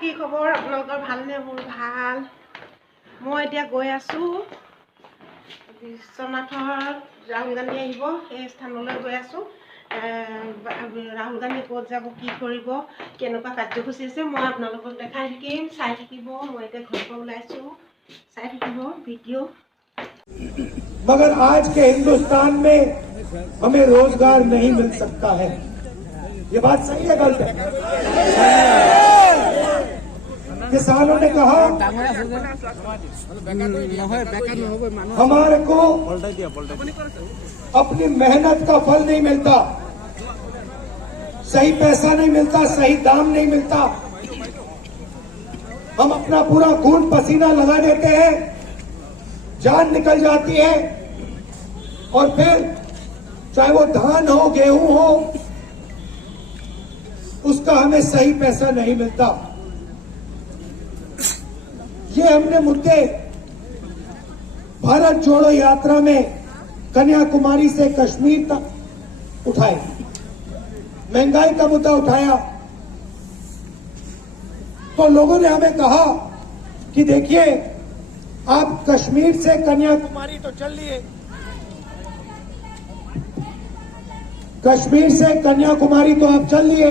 কি খবৰ আপোনালোকৰ ভালনে? মোৰ ভাল। মই এতিয়া গৈ আছো বিশ্বনাথৰ ৰাহুল গান্ধী আহিব সেই স্থানলৈ গৈ আছো। ৰাহুল গান্ধী ক'ত যাব, কি কৰিব, কেনেকুৱা কাৰ্যসূচী আছে মই আপোনালোকক দেখাই থাকিম। চাই থাকিব। মই এতিয়া ঘৰৰ পৰা ওলাইছো, চাই থাকিব ভিডিঅ'। मगर आज के हिंदुस्तान में हमें रोजगार नहीं मिल सकता है। ये बात सही है, गलत है? किसानों ने कहा हमारे को अपनी मेहनत का फल नहीं मिलता, सही पैसा नहीं मिलता, सही दाम नहीं मिलता। हम अपना पूरा खून पसीना लगा देते हैं, जान निकल जाती है और फिर चाहे वो धान हो, गेहूं हो, उसका हमें सही पैसा नहीं मिलता। ये हमने मुद्दे भारत जोड़ो यात्रा में कन्याकुमारी से कश्मीर तक उठाए। महंगाई का मुद्दा उठाया तो लोगों ने हमें कहा कि देखिए आप कश्मीर से कन्याकुमारी तो चल लिए, कश्मीर से कन्याकुमारी तो आप चल लिए,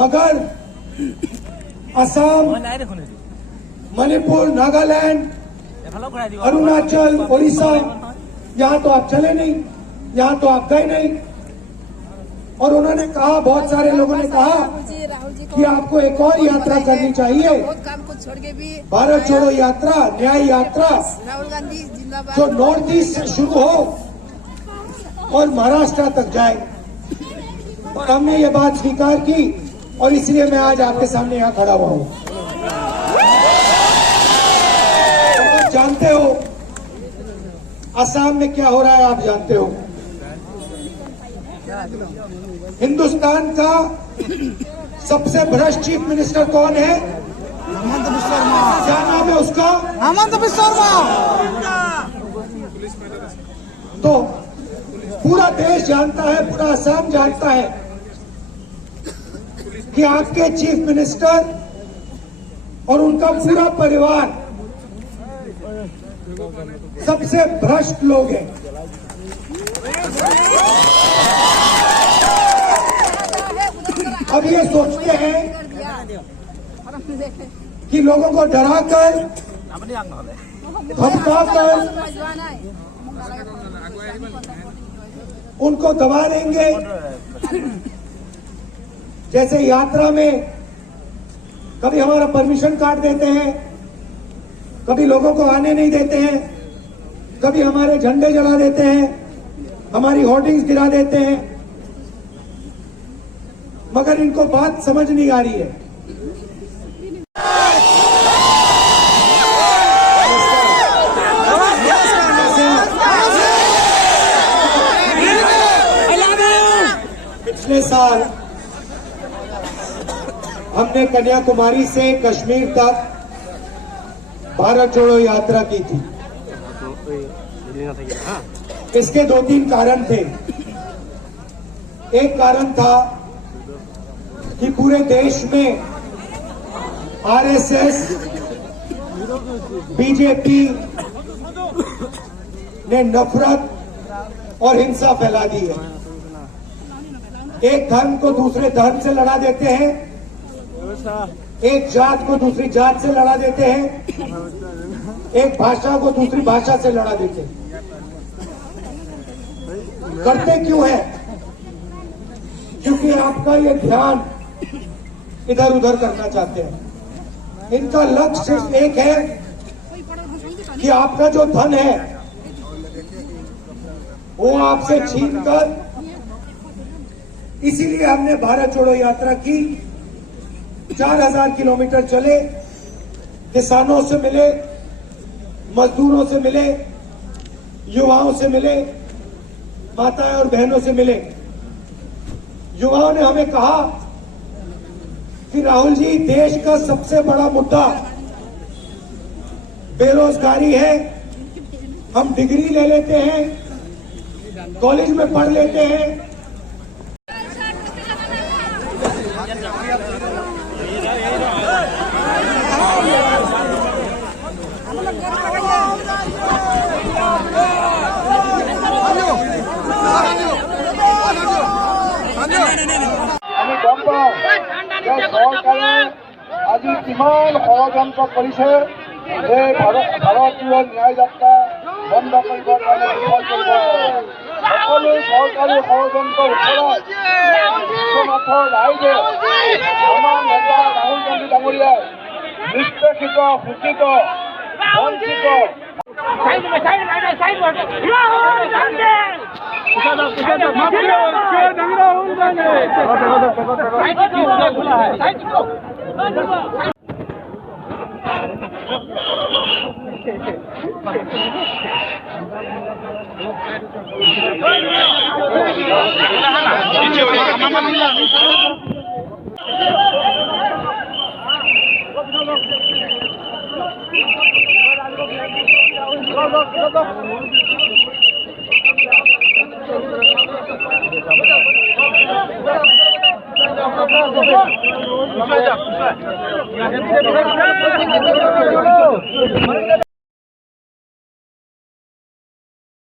मगर असम, मणिपुर, नागालैंड, अरुणाचल, उड़ीसा, यहां तो आप चले नहीं, यहां तो आप गए नहीं। और उन्होंने कहा, बहुत सारे लोगों ने कहा कि आपको एक और यात्रा करनी चाहिए, भारत जोड़ो यात्रा, न्याय यात्रा, जो नॉर्थ ईस्ट से शुरू हो और महाराष्ट्र तक जाए। और हमने ये बात स्वीकार की और इसलिए मैं आज आपके सामने यहाँ खड़ा हुआ हूँ। आप जानते हो असम में क्या हो रहा है, आप जानते हो। हिंदुस्तान का सबसे भ्रष्ट चीफ मिनिस्टर कौन है? हेमंत बिस्वा शर्मा। क्या नाम है उसका? हेमंत बिस्वा शर्मा। तो पूरा देश जानता है, पूरा असम जानता है कि आपके चीफ मिनिस्टर और उनका पूरा परिवार सबसे भ्रष्ट लोग हैं। अब ये सोचते हैं कि लोगों को डराकर, धमकाकर उनको दबा देंगे। जैसे यात्रा में कभी हमारा परमिशन काट देते हैं, कभी लोगों को आने नहीं देते हैं, कभी हमारे झंडे जला देते हैं, हमारी होर्डिंग्स गिरा देते हैं, मगर इनको बात समझ नहीं आ रही है। पिछले साल हमने कन्याकुमारी से कश्मीर तक भारत जोड़ो यात्रा की थी। इसके 2-3 कारण थे। एक कारण था कि पूरे देश में आरएसएस, बीजेपी ने नफरत और हिंसा फैला दी है। एक धर्म को दूसरे धर्म से लड़ा देते हैं, एक जात को दूसरी जात से लड़ा देते हैं, एक भाषा को दूसरी भाषा से लड़ा देते हैं। करते क्यों है? क्योंकि आपका ये ध्यान इधर उधर करना चाहते हैं। इनका लक्ष्य सिर्फ एक है कि आपका जो धन है वो आपसे छीनकर, इसीलिए हमने भारत जोड़ो यात्रा की। 4000 किलोमीटर चले, किसानों से मिले, मजदूरों से मिले, युवाओं से मिले, माताएं और बहनों से मिले। युवाओं ने हमें कहा कि राहुल जी, देश का सबसे बड़ा मुद्दा बेरोजगारी है। हम डिग्री ले लेते हैं, कॉलेज में पढ़ लेते हैं, যে চৰকাৰে আজি কিমান ষড়যন্ত্ৰ কৰিছে এই ভাৰতীয় ন্যায় যাত্ৰা বন্ধ কৰিবৰ কাৰণে বিফল কৰিব। সকলো চৰকাৰী ষড়যন্ত্ৰৰ ওপৰত বিশ্বনাথৰ ৰাইজে আমাৰ নেতা ৰাহুল গান্ধী ডাঙৰীয়াই নিষ্পেষিত, শোষিত, বঞ্চিত